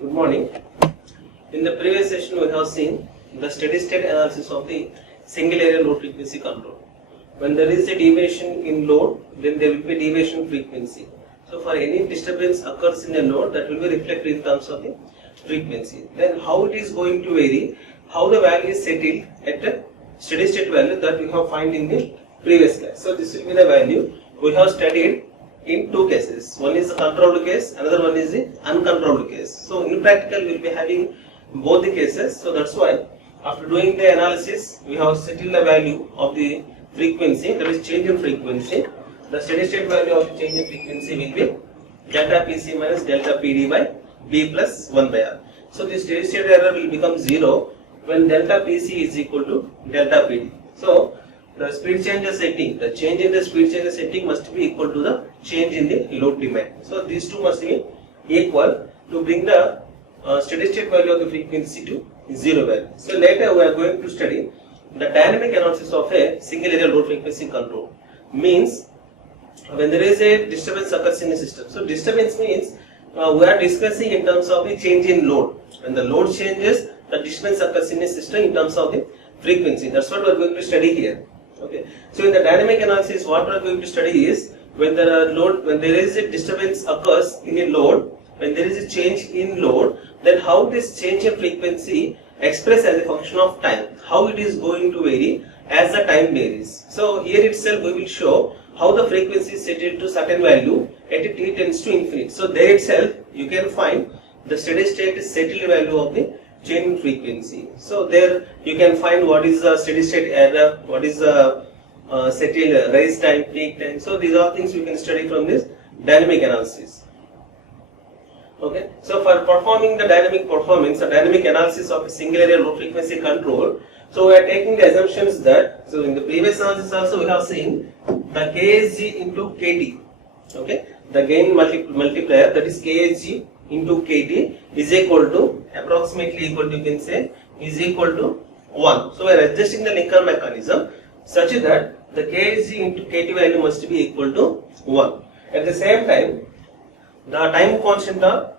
Good morning. In the previous session, we have seen the steady state analysis of the single area load frequency control. When there is a deviation in load, then there will be deviation frequency. So, for any disturbance occurs in a load, that will be reflected in terms of the frequency. Then, how it is going to vary, how the value is settled at a steady state value that we have found in the previous class. So, this will be the value we have studied in two cases. One is the controlled case, another one is the uncontrolled case. So in practical we will be having both the cases. So that's why after doing the analysis we have settled the value of the frequency, that is change in frequency. The steady state value of the change in frequency will be delta Pc minus delta Pd by B plus 1 by R. So the steady state error will become 0 when delta Pc is equal to delta Pd. So the speed changer setting, the change in the speed changer setting must be equal to the change in the load demand. So these two must be equal to bring the steady state value of the frequency to 0 value. So later we are going to study the dynamic analysis of a single area load frequency control. Means when there is a disturbance occurs in a system. So disturbance means we are discussing in terms of the change in load. When the load changes, the disturbance occurs in a system in terms of the frequency. That's what we are going to study here. Okay. So in the dynamic analysis, what we are going to study is when there is a disturbance occurs in a load, when there is a change in load, then how this change in frequency expressed as a function of time, how it is going to vary as the time varies. So here itself we will show how the frequency is set to certain value at a t tends to infinite. So there itself you can find the steady state settled value of the change in frequency. So there you can find what is the steady state error, what is the settled rise time, peak time. So these are things we can study from this dynamic analysis. Okay. So for performing the dynamic performance, the dynamic analysis of a single area low frequency control, so we are taking the assumptions that, so in the previous analysis also we have seen the KSG into KT. Okay. The gain multiplier, that is KSG into KT is equal to approximately equal to, you can say, is equal to 1. So we are adjusting the linker mechanism such that the KSG into KT value must be equal to 1. At the same time, the time constant are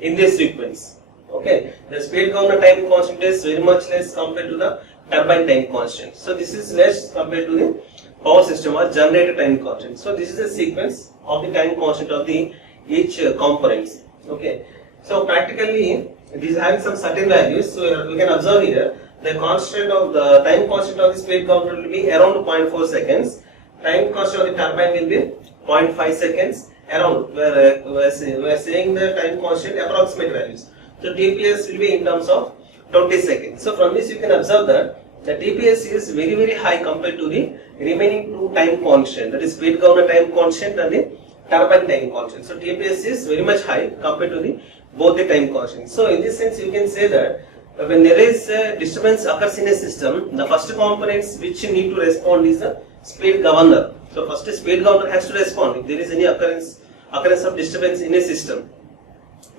in this sequence. Okay, the speed governor time constant is very much less compared to the turbine time constant. So this is less compared to the power system or generator time constant. So this is the sequence of the time constant of the each components. Okay, so practically it is having some certain values. So we can observe here the constant of the time constant of the speed governor will be around 0.4 seconds. Time constant of the turbine will be 0.5 seconds. Around we are saying the time constant approximate values. So TPS will be in terms of 20 seconds. So from this you can observe that the TPS is very high compared to the remaining two time constant, that is speed governor time constant and the turbine time constant. So TPS is very much high compared to the both the time constants. So in this sense you can say that when there is a disturbance occurs in a system, the first components which need to respond is the speed governor. So first speed governor has to respond if there is any occurrence of disturbance in a system.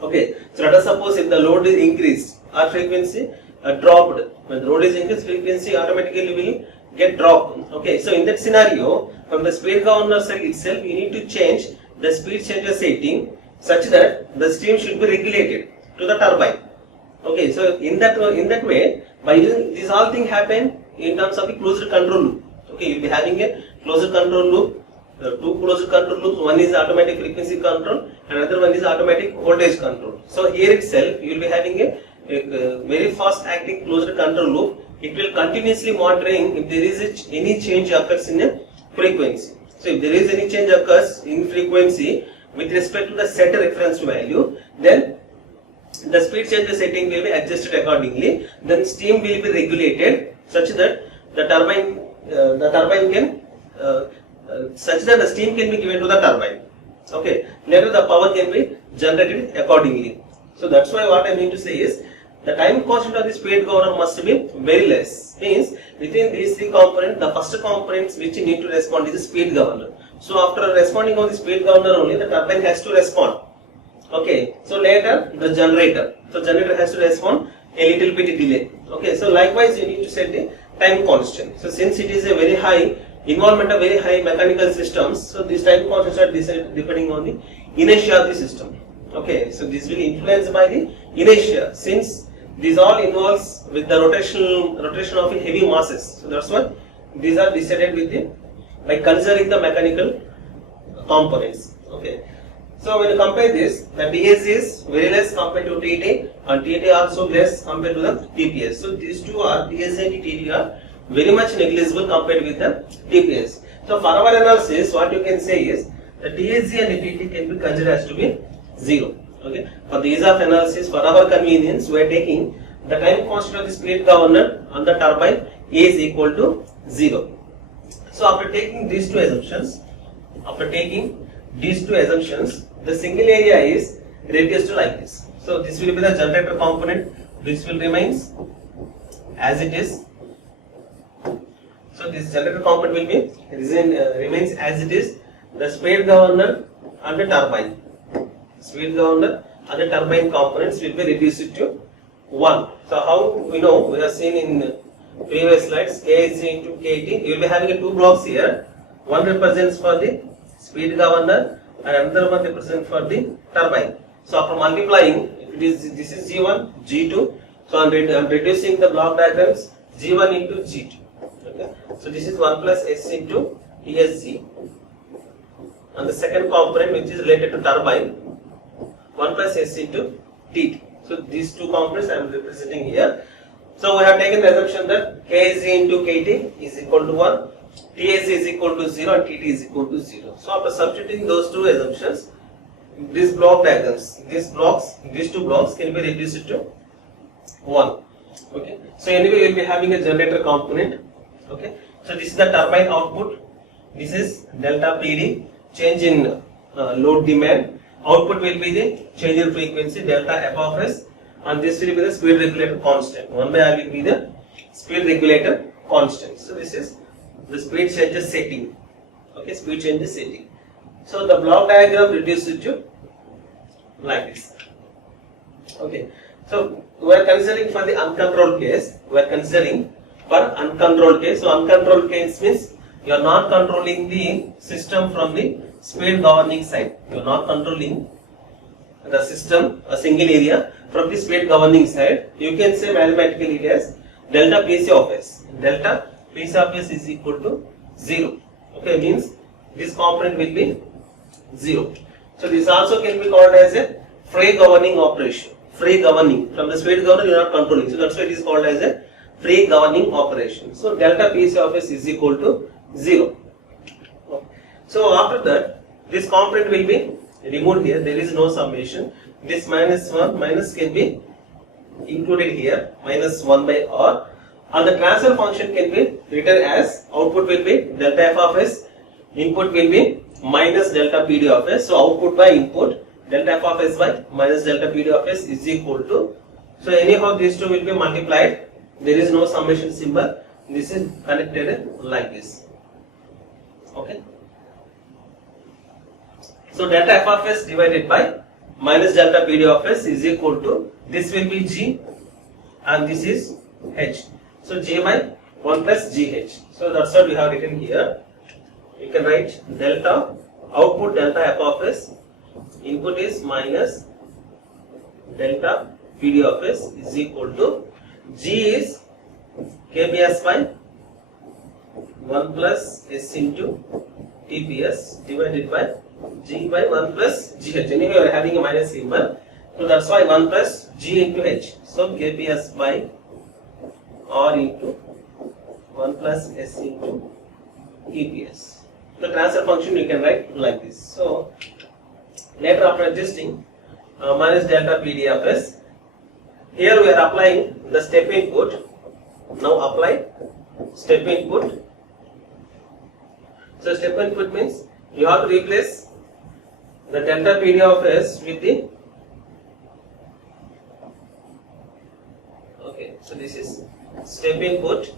Okay, so let us suppose if the load is increased or frequency dropped. When the load is increased, frequency automatically will get dropped. Okay, so in that scenario, from the speed governor cell itself, you need to change the speed changer setting such that the steam should be regulated to the turbine. Okay, so in that way, by using these all things happen in terms of a closed control loop. Okay, you will be having a closed control loop, two closed control loops. One is automatic frequency control, and another one is automatic voltage control. So here itself, you will be having a very fast acting closed control loop. It will continuously monitoring if there is any change occurs in a frequency. So if there is any change occurs in frequency with respect to the set reference value, then the speed changer setting will be adjusted accordingly. Then steam will be regulated such that the turbine can such that the steam can be given to the turbine. Okay. Later the power can be generated accordingly. So that's why what I mean to say is the time constant of the speed governor must be very less. Means within these three components, the first components which need to respond is the speed governor. So after responding on the speed governor only, the turbine has to respond. Okay. So later the generator. So generator has to respond a little bit delay. Okay. So likewise you need to set the time constant. So since it is a very high involvement of very high mechanical systems, so these time constants are decided depending on the inertia of the system. Okay, so this will influence by the inertia, since these all involves with the rotation of heavy masses. So that's why these are decided with the by considering the mechanical components. Okay. So when you compare this, the TS is very less compared to TT, and TT also less compared to the TPS. So these two are, TS and TT are very much negligible compared with the TPS. So for our analysis, what you can say is the TSG and TT can be considered as to be 0. Okay. For the ease of analysis, for our convenience, we are taking the time constant of the split governor on the turbine A is equal to 0. So after taking these two assumptions, the single area is reduced to like this. So this will be the generator component. This will remains as it is. So this generator component will be remains as it is. The speed governor and the turbine. Speed governor and the turbine components will be reduced to 1. So how we know? We have seen in previous slides, KC into KT. You will be having two blocks here. One represents for the speed governor and another one represents for the turbine. So after multiplying, this is G1, G2. So I am reducing the block diagrams G1 into G2. Okay. So this is 1 plus S into TSG. And the second component, which is related to turbine, 1 plus S into TT. So these two components I am representing here. So we have taken the assumption that KSG into KT is equal to 1, TSG is equal to 0 and TT is equal to 0. So after substituting those two assumptions, these block diagrams, these two blocks can be reduced to 1. Okay. So anyway, you will be having a generator component. Okay. So this is the turbine output. This is delta PD, change in load demand. Output will be the change in frequency delta F of S, and this will be the speed regulator constant. 1 by R will be the speed regulator constant. So this is the speed changes setting. Okay, speed changes setting. So the block diagram reduces to like this. Okay. So we are considering for the uncontrolled case. We are considering for uncontrolled case. So uncontrolled case means you are not controlling the system from the speed governing side. You are not controlling the system, a single area, from the speed governing side. You can say mathematically it as delta PC of S. Delta PC of S is equal to 0. Okay, means this component will be 0. So this also can be called as a free governing operation. Free governing. From the speed governor you are not controlling. So that's why it is called as a free governing operation. So delta PC of S is equal to 0. So after that, this component will be removed here. There is no summation. This minus 1 minus can be included here, minus 1 by R. And the transfer function can be written as output will be delta F of S, input will be minus delta PD of S. So output by input, delta F of S by minus delta PD of S is equal to. So anyhow these two will be multiplied. There is no summation symbol. This is connected like this. Okay. So delta F of S divided by minus delta PD of S is equal to, this will be G and this is H. So G by 1 plus GH. So that's what we have written here. You can write delta, output delta F of S, input is minus delta PD of S is equal to, G is KBS by 1 plus S into TPS divided by G by 1 plus GH. Anyway, we are having a minus symbol. So that's why 1 plus G into H. So KPS by R into 1 plus S into TPS. The transfer function you can write like this. So later after adjusting minus delta PD of S, here we are applying the step input. Now apply step input. So step input means you have to replace the delta PD of S with the, okay, so this is step input.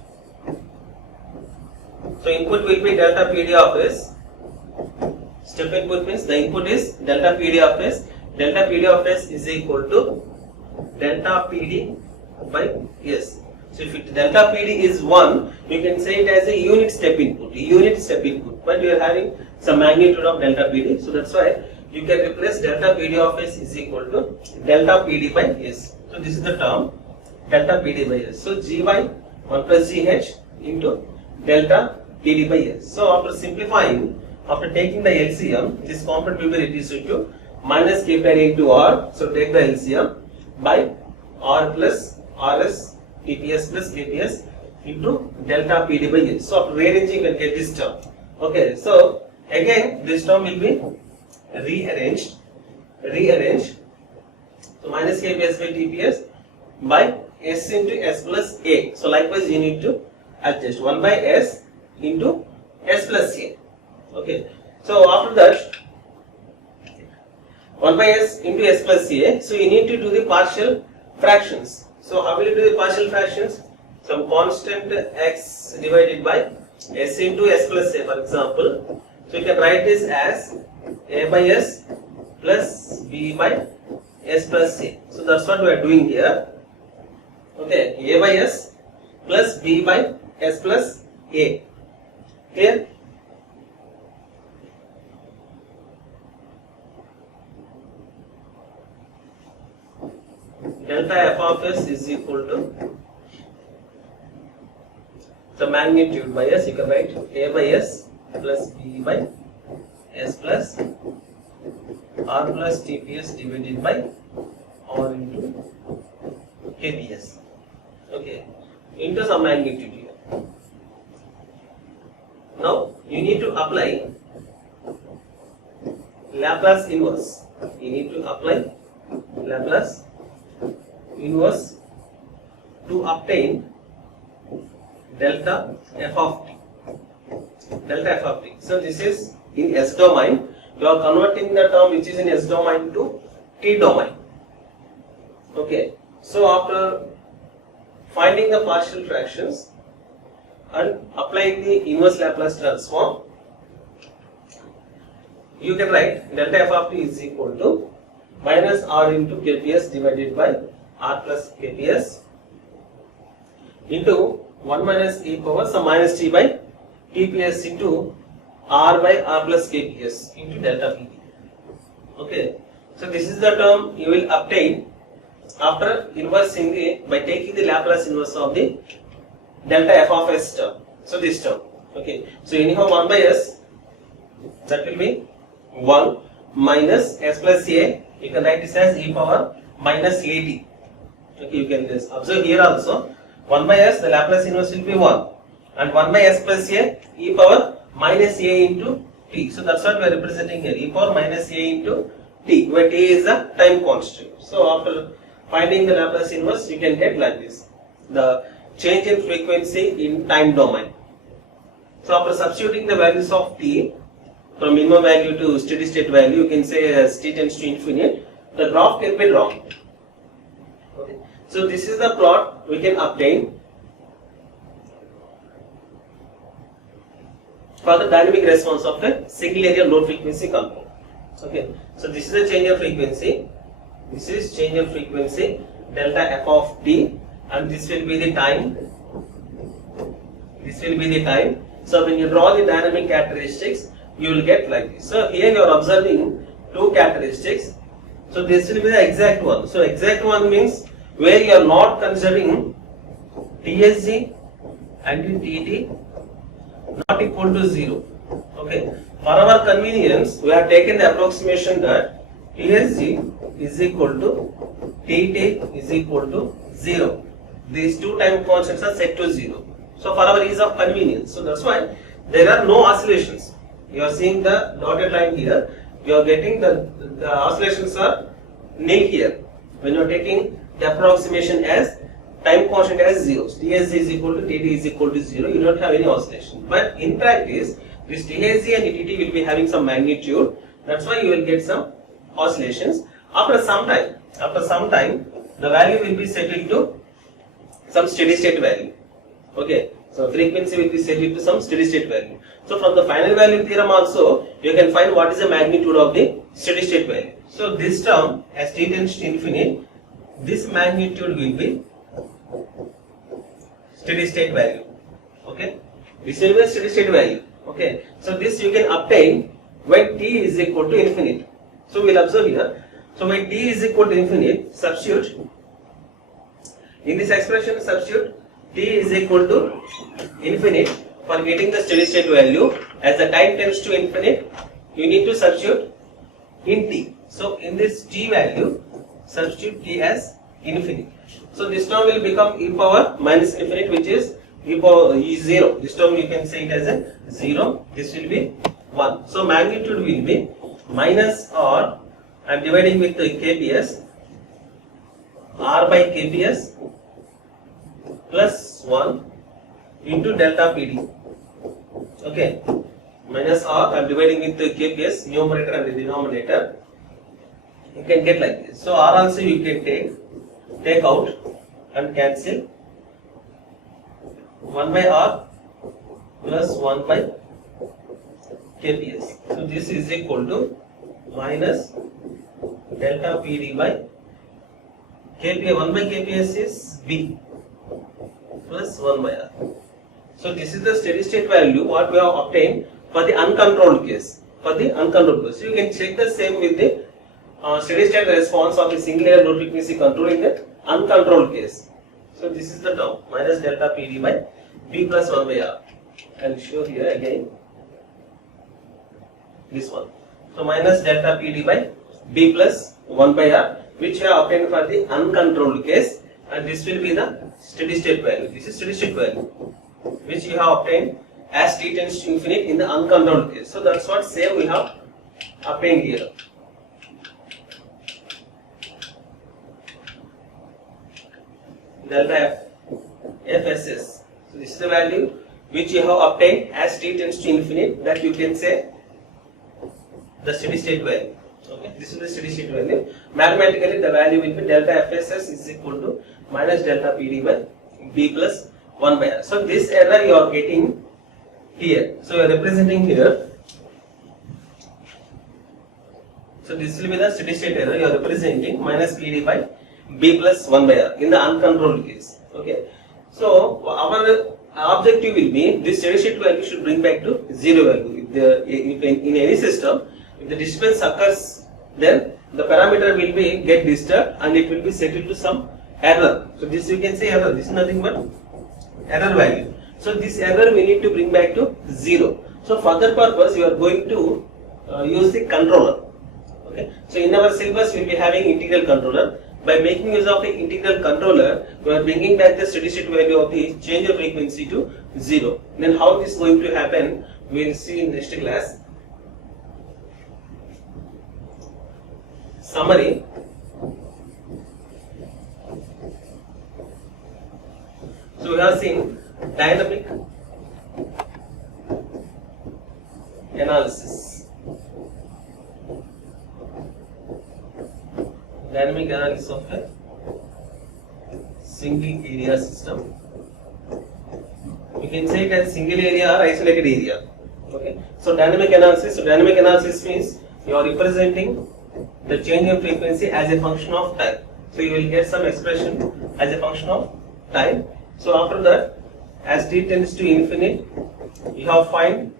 So input will be delta PD of S. Step input means the input is delta PD of S. Delta PD of S is equal to delta PD by S. So if delta PD is 1, you can say it as a unit step input, but we are having some magnitude of delta PD. So that's why you can replace delta PD of S is equal to delta PD by S. So this is the term delta PD by S. So Gy 1 plus GH into delta PD by S. So after simplifying, after taking the LCM, this component will be reduced to minus K pi into R. So take the LCM by R plus RS TPS plus KPS into delta PD by S. So after rearranging, you can get this term. Okay. So again, this term will be rearranged. So minus KPS by TPS by S into S plus A. So likewise, you need to adjust 1 by S into S plus A. Okay. So after that, 1 by S into S plus A. So you need to do the partial fractions. So how will you do the partial fractions? Some constant x divided by S into S plus A, for example. So you can write this as A by S plus B by S plus A. So that's what we are doing here. Okay, A by S plus B by S plus A. Clear? Delta f of S is equal to the magnitude by S. You can write A by S plus B by S plus R plus TPS divided by R into KPS. Okay, into some magnitude here. Now you need to apply Laplace inverse. You need to apply Laplace inverse to obtain delta f of t. Delta f of t. So this is in S domain. You are converting the term which is in S domain to t domain. Okay. So after finding the partial fractions and applying the inverse Laplace transform, you can write delta f of t is equal to minus R into KPS divided by R plus KPS into 1 minus e power some minus t by TPS into R by R plus KPS into delta PD. Okay. So this is the term you will obtain after inversing by taking the Laplace inverse of the delta f of S term. So this term. Okay. So anyhow 1 by S, that will be 1 minus S plus A. You can write this as e power minus AT. Okay, you can just observe here also 1 by S, the Laplace inverse will be 1, and 1 by S plus A, e power minus A into t. So that's what we are representing here, e power minus A into t, where t is the time constant. So after finding the Laplace inverse, you can get like this, the change in frequency in time domain. So after substituting the values of t from minimum value to steady state value, you can say as t tends to infinite, the graph can be drawn. Okay. So this is the plot we can obtain for the dynamic response of a single area low frequency control. Okay. So this is the change of frequency. This is change of frequency delta f of t, and this will be the time. This will be the time. So when you draw the dynamic characteristics, you will get like this. So here you are observing two characteristics. So this will be the exact one. So exact one means where you are not considering TSG and TT not equal to 0. Okay. For our convenience, we have taken the approximation that TSG is equal to TT is equal to 0. These two time constants are set to 0. So for our ease of convenience, so that's why there are no oscillations. You are seeing the dotted line here. You are getting the oscillations are nil here. When you are taking the approximation as time constant as 0, TSG is equal to TT is equal to 0, you don't have any oscillation. But in practice, this TSG and TT will be having some magnitude. That's why you will get some oscillations. After some time, the value will be set into some steady state value. Okay, so frequency will be set into some steady state value. So from the final value theorem also, you can find what is the magnitude of the steady state value. So this term, as t tends to infinite, this magnitude will be steady state value. Okay, this will be a steady state value. Okay, so this you can obtain when t is equal to infinite. So we'll observe here. So when t is equal to infinite, substitute in this expression, substitute t is equal to infinite for getting the steady state value. As the time tends to infinite, you need to substitute in t. So in this t value, substitute t as infinite. So this term will become e power minus infinite, which is e power e0. This term you can say it as a 0. This will be 1. So magnitude will be minus r. I am dividing with the kps, r by kps plus 1 into delta pd. Okay, minus r, I am dividing with the kps, numerator and the denominator. You can get like this. So r also you can take out and cancel. 1 by r plus 1 by kps. So this is equal to minus delta pd by kps. 1 by kps is b plus 1 by r. So this is the steady state value what we have obtained for the uncontrolled case. For the uncontrolled case, you can check the same with the steady state response of the single layer low frequency control in the uncontrolled case. So this is the term minus delta pd by b plus 1 by r. I will show here again this one. So minus delta pd by b plus 1 by r, which we have obtained for the uncontrolled case, and this will be the steady state value. This is steady state value which we have obtained as t tends to infinite in the uncontrolled case. So that's what same we have obtained here. Delta fss. So this is the value which you have obtained as t tends to infinite, that you can say the steady state value. Okay, this is the steady state value. Mathematically, the value will be delta fss is equal to minus delta pd by b plus 1 by r. So this error you are getting here. So you are representing here. So this will be the steady state error. You are representing minus pd by b plus 1 by r in the uncontrolled case. Okay. So our objective will be this steady state value should bring back to 0 value. If in any system, if the disturbance occurs, then the parameter will be get disturbed and it will be settled to some error. So this you can say error. This is nothing but error value. So this error we need to bring back to 0. So for that purpose, you are going to use the controller. Okay. So in our syllabus, we will be having integral controller. By making use of the integral controller, we are bringing back the steady state value of the change of frequency to 0. Then how this is going to happen, we will see in next class. Summary. So we have seen dynamic analysis. Dynamic analysis of a single area system. We can say it as single area or isolated area. Okay. So dynamic analysis. So dynamic analysis means you are representing the change in frequency as a function of time. So you will get some expression as a function of time. So after that, as t tends to infinite, you have find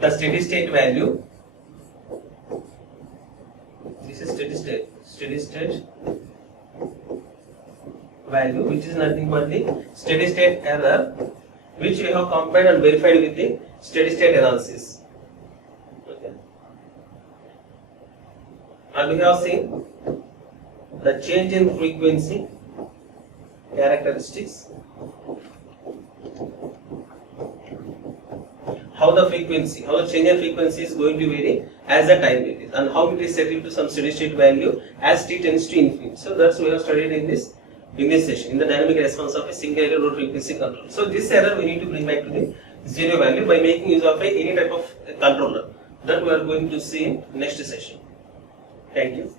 the steady state value. This is steady state value, which is nothing but the steady state error, which we have compared and verified with the steady state analysis. Okay. And we have seen the change in frequency characteristics, how the change in frequency is going to vary as the time varies, and how it is settled to some steady state value as t tends to infinite. So that's what we have studied in this session, in the dynamic response of a single area low frequency control. So this error we need to bring back to the 0 value by making use of any type of controller that we are going to see in next session. Thank you.